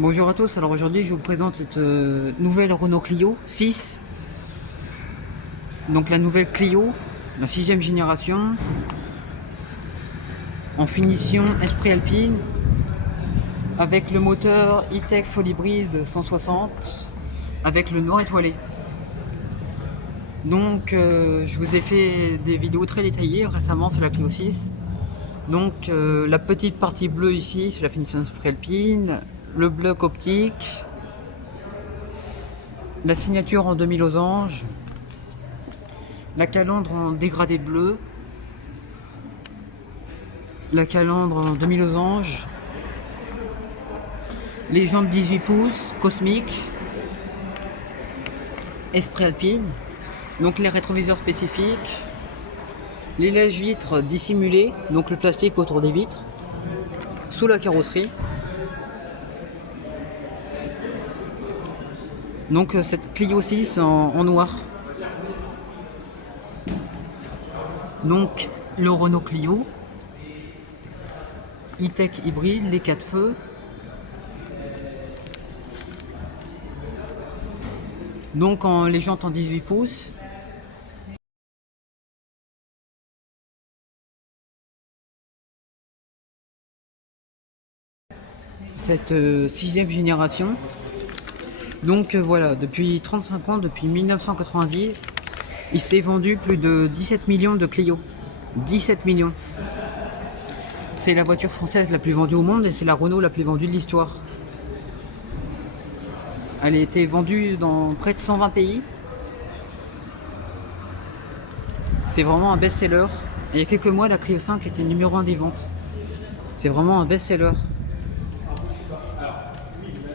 Bonjour à tous, alors aujourd'hui je vous présente cette nouvelle Renault Clio 6. Donc la nouvelle Clio, la 6ème génération, en finition Esprit Alpine, avec le moteur E-Tech Full Hybrid 160, avec le noir étoilé. Donc je vous ai fait des vidéos très détaillées récemment sur la Clio 6. Donc la petite partie bleue ici, c'est la finition Esprit Alpine, le bloc optique, la signature en demi-losange, la calandre en dégradé bleu, la calandre en demi-losange, les jantes 18 pouces cosmiques, Esprit Alpine, donc les rétroviseurs spécifiques, les lèche-vitres dissimulées, donc le plastique autour des vitres, sous la carrosserie. Donc cette Clio 6 en noir. Donc le Renault Clio, E-Tech hybride, les 4 feux. Donc les jantes en 18 pouces. Cette 6ème génération. Donc voilà, depuis 35 ans, depuis 1990, il s'est vendu plus de 17 millions de Clio. 17 millions. C'est la voiture française la plus vendue au monde et c'est la Renault la plus vendue de l'histoire. Elle a été vendue dans près de 120 pays. C'est vraiment un best-seller. Et il y a quelques mois, la Clio 5 était numéro 1 des ventes. C'est vraiment un best-seller.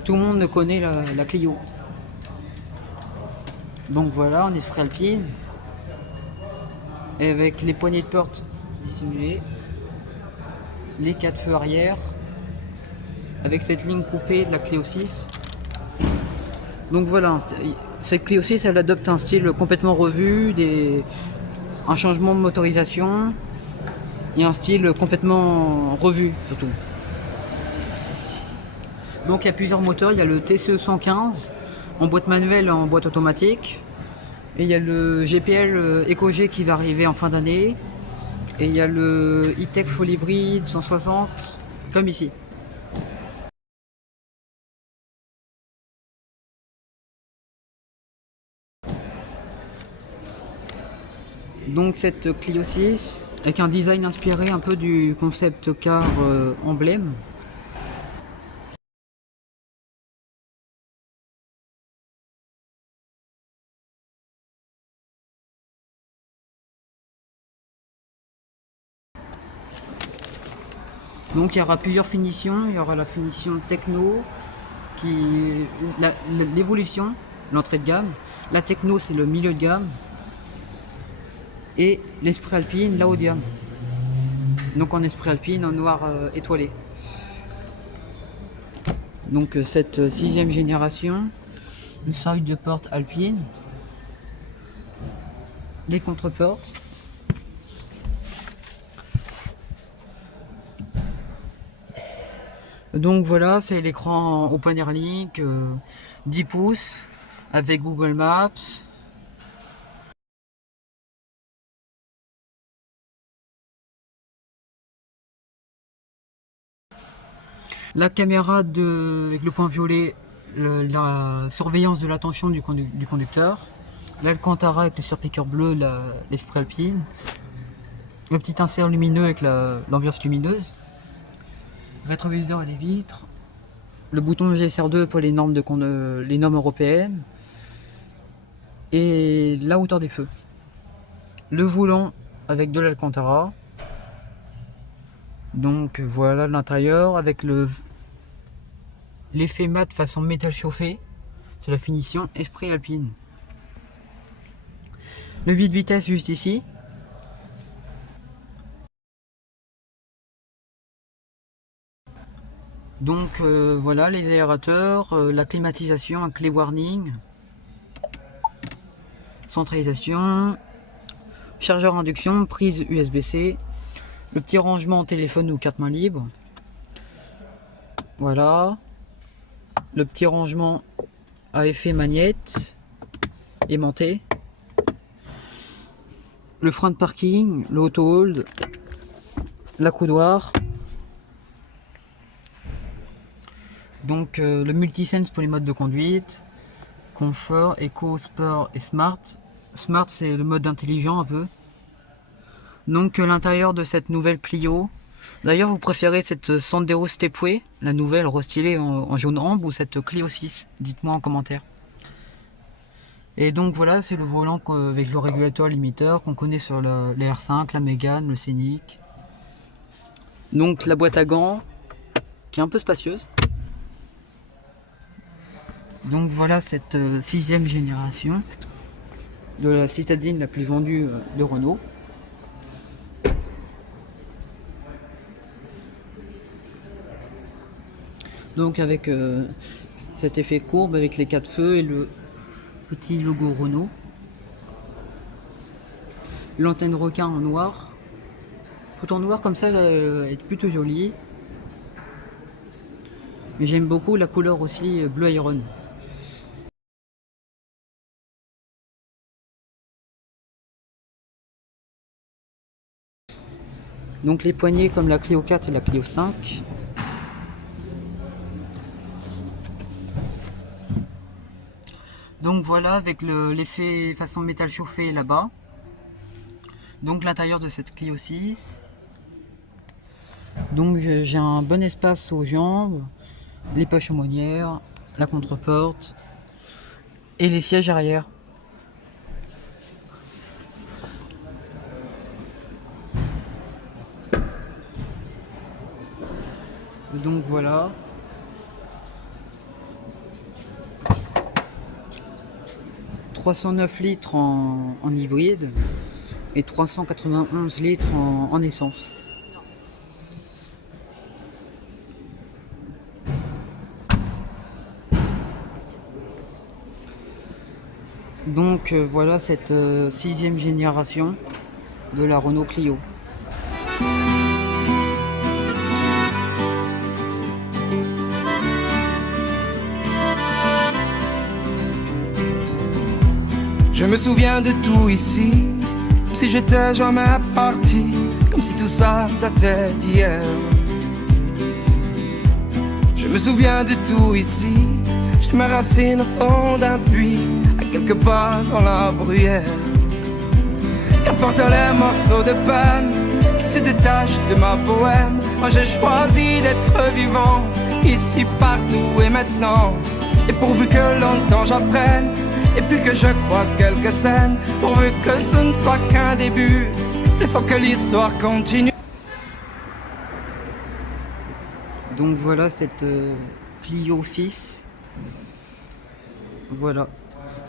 Tout le monde connaît la Clio. Donc voilà, en Esprit Alpine. Avec les poignées de porte dissimulées. Les 4 feux arrière. Avec cette ligne coupée de la Clio 6. Donc voilà, cette Clio 6, elle adopte un style complètement revu, un changement de motorisation et un style complètement revu surtout. Donc il y a plusieurs moteurs, il y a le TCE 115 en boîte manuelle, en boîte automatique, et il y a le GPL EcoG qui va arriver en fin d'année, et il y a le E-Tech Full Hybrid 160 comme ici. Donc cette Clio 6 avec un design inspiré un peu du concept car emblème. Donc il y aura plusieurs finitions, il y aura la finition techno, qui l'évolution, l'entrée de gamme, la techno c'est le milieu de gamme, et l'Esprit Alpine, la haut de gamme. Donc en Esprit Alpine, en noir étoilé. Donc cette 6ème génération, le seuil de porte Alpine, les contreportes. Donc voilà, c'est l'écran Open Air Link, 10 pouces, avec Google Maps. La caméra avec le point violet, la surveillance de l'attention du conducteur. L'Alcantara avec le surpiqueur bleu, l'Esprit Alpine. Le petit insert lumineux avec l'ambiance lumineuse. Rétroviseur et les vitres. Le bouton GSR2 pour les normes, les normes européennes. Et la hauteur des feux. Le volant avec de l'Alcantara. Donc voilà l'intérieur avec l'effet mat façon métal chauffé. C'est la finition Esprit Alpine. Le vide-vitesse juste ici. Donc voilà les aérateurs, la climatisation, un clé warning, centralisation, chargeur induction, prise USB-C, le petit rangement téléphone ou carte main libre. Voilà. le petit rangement à effet magnète aimanté, le frein de parking, le auto-hold, la coudoir, donc le multisense pour les modes de conduite, confort, éco, sport et smart. Smart, c'est le mode intelligent un peu. Donc l'intérieur de cette nouvelle Clio. D'ailleurs, vous préférez cette Sandero Stepway, la nouvelle restylée en jaune ambre, ou cette Clio 6? Dites-moi en commentaire. Et donc voilà, c'est le volant avec le régulateur limiteur qu'on connaît sur les R5, la Mégane, le Scénic. Donc la boîte à gants, qui est un peu spacieuse. Donc voilà cette 6ème génération de la citadine la plus vendue de Renault. Donc avec cet effet courbe avec les 4 feux et le petit logo Renault. L'antenne requin en noir. Tout en noir comme ça, elle est plutôt jolie. Mais j'aime beaucoup la couleur aussi bleu iron. Donc les poignées comme la Clio 4 et la Clio 5. Donc voilà avec l'effet façon métal chauffé là-bas. Donc l'intérieur de cette Clio 6. Donc j'ai un bon espace aux jambes, les poches aumônières, la contreporte et les sièges arrière. Donc voilà. « 309 litres en hybride et 391 litres en essence. Donc voilà cette 6ème génération de la Renault Clio. Je me souviens de tout ici, comme si j'étais jamais parti, comme si tout ça datait d'hier. Je me souviens de tout ici, j'ai mes racines au fond d'un puits, à quelque part dans la bruyère. Qu'importe les morceaux de peine qui se détachent de ma poème, moi j'ai choisi d'être vivant, ici, partout et maintenant. Et pourvu que longtemps j'apprenne, et puis que je croise quelques scènes, pourvu que ce ne soit qu'un début, il faut que l'histoire continue. Donc voilà cette Clio 6. Voilà,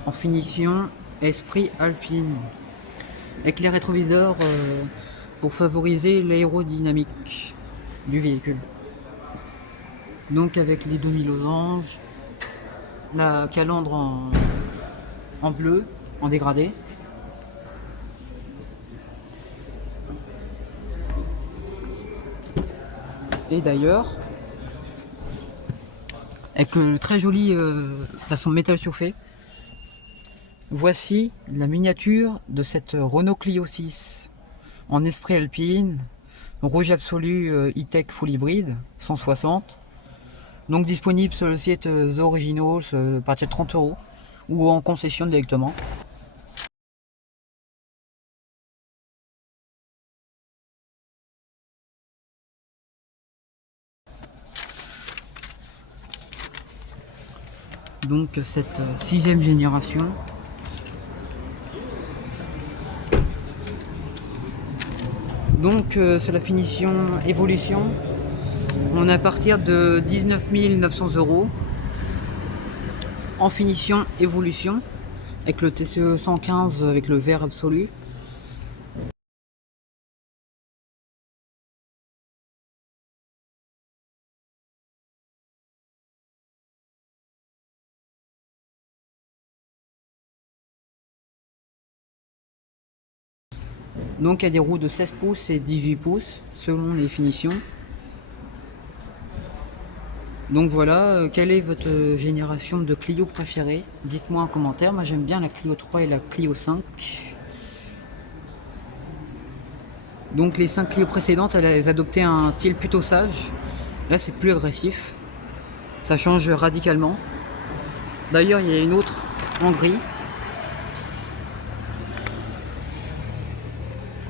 en finition esprit alpine. Avec les rétroviseurs pour favoriser l'aérodynamique du véhicule. Donc avec les demi-losanges, la calandre en bleu, en dégradé. Et d'ailleurs, avec le très joli façon métal chauffé, voici la miniature de cette Renault Clio 6 en esprit alpine, rouge absolu e-tech full hybride 160. Donc disponible sur le site The Originals à partir de 30 € ou en concession directement. Donc cette 6ème génération. Donc c'est la finition évolution. On est à partir de 19 900 € en finition évolution avec le TCE 115 avec le vert absolu. Donc il y a des roues de 16 pouces et 18 pouces selon les finitions. Donc voilà, quelle est votre génération de Clio préférée? Dites-moi en commentaire. Moi j'aime bien la Clio 3 et la Clio 5. Donc les 5 Clio précédentes, elles adoptaient un style plutôt sage. Là c'est plus agressif. Ça change radicalement. D'ailleurs il y a une autre en gris.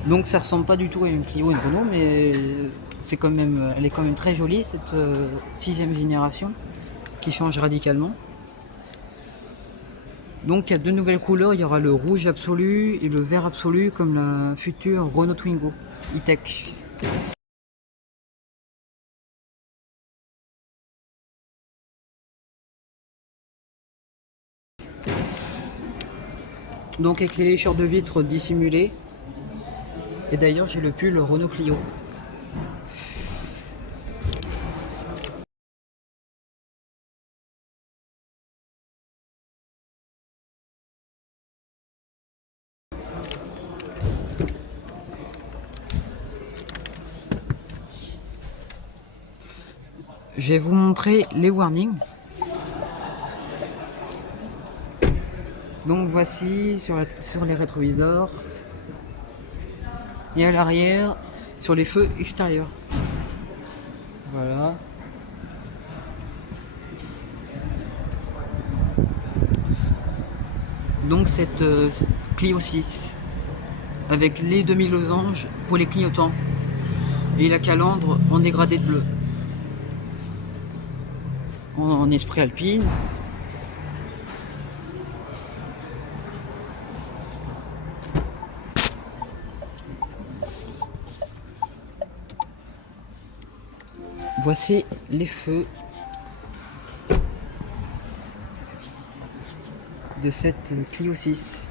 Donc ça ressemble pas du tout à une Clio, une Renault, mais c'est quand même, elle est quand même très jolie cette 6ème génération qui change radicalement. Donc il y a deux nouvelles couleurs, il y aura le rouge absolu et le vert absolu comme la future Renault Twingo E-Tech. Donc avec les lécheurs de vitres dissimulés. Et d'ailleurs j'ai le pull Renault Clio. Je vais vous montrer les warnings. Donc voici sur les rétroviseurs et à l'arrière sur les feux extérieurs. Voilà. Donc cette Clio 6 avec les demi-losanges pour les clignotants et la calandre en dégradé de bleu. En esprit alpine. Voici les feux de cette Clio 6.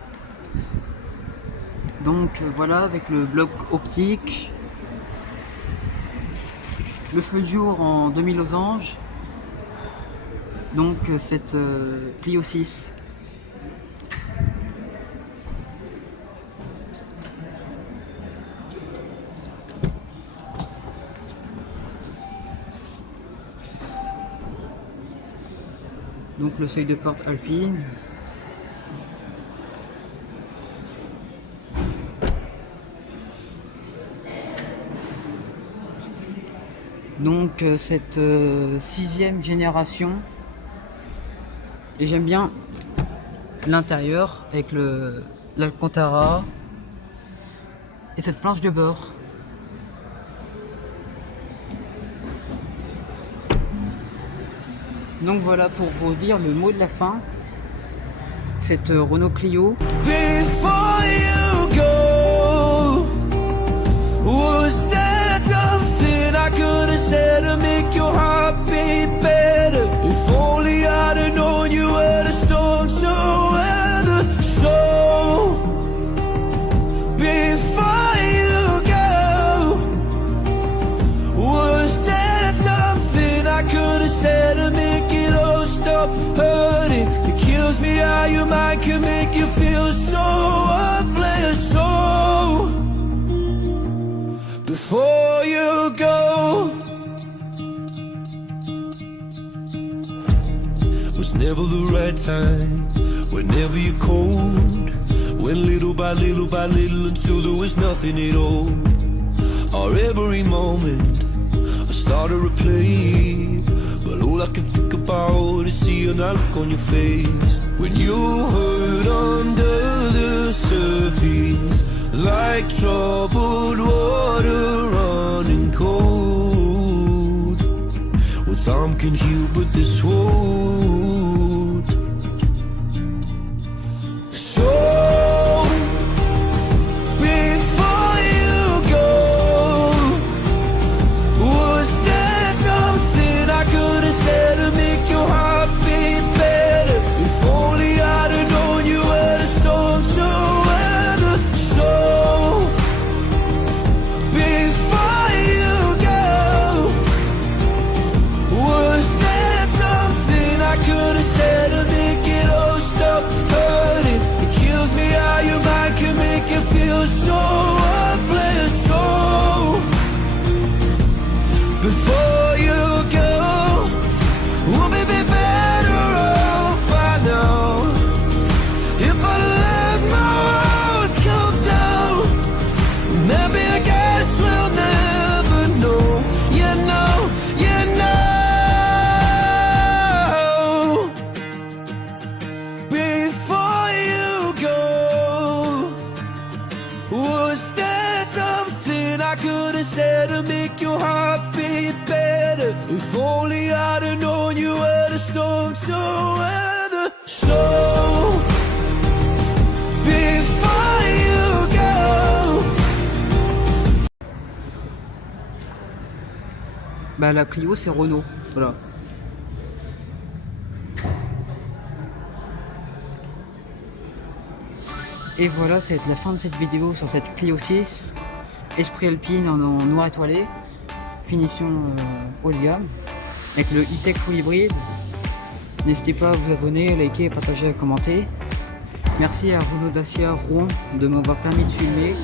Donc voilà, avec le bloc optique, le feu de jour en demi-losange. Donc cette Clio 6. Donc le seuil de porte alpine. Donc cette 6ème génération. Et j'aime bien l'intérieur avec l'Alcantara et cette planche de bord. Donc voilà pour vous dire le mot de la fin. Cette Renault Clio. Before you go, was there something I could have said to make your heart beat better? If only I'd have known you were the storm to weather. So before you go, was there something I could have said to make it all stop hurting? It kills me how your mind can make you feel so worthless. So before you go, was never the right time, whenever you're cold, went little by little by little until there was nothing at all. Or every moment I started to play, but all I can think about is seeing that look on your face when you hurt under the surface, like troubled water running cold. Well, time can heal, but this won't. So before you go, was there something I could have said to make your heart beat better? If only I'd have known you were the storm to weather. So before you go, was there something I could have said to make it all stop hurting? It kills me how your mind can make you feel so worthless. So before you go, if I let my walls come down, maybe I guess we'll never know. You know, you know. Before you go, was there something I could have said to make your heart beat better? If only I'd have known you were the storm to weather. So before you go. Bah la Clio c'est Renault, voilà. Et voilà, ça va être la fin de cette vidéo sur cette Clio 6 Esprit Alpine en noir étoilé, finition haut de gamme, avec le e-tech full hybride. N'hésitez pas à vous abonner, liker, partager et commenter. Merci à Renault Dacia Rouen de m'avoir permis de filmer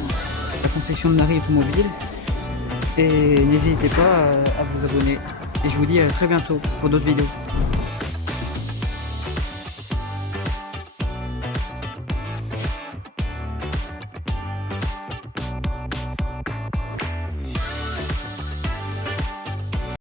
la concession de Marie Automobile. Et n'hésitez pas à vous abonner. Et je vous dis à très bientôt pour d'autres vidéos.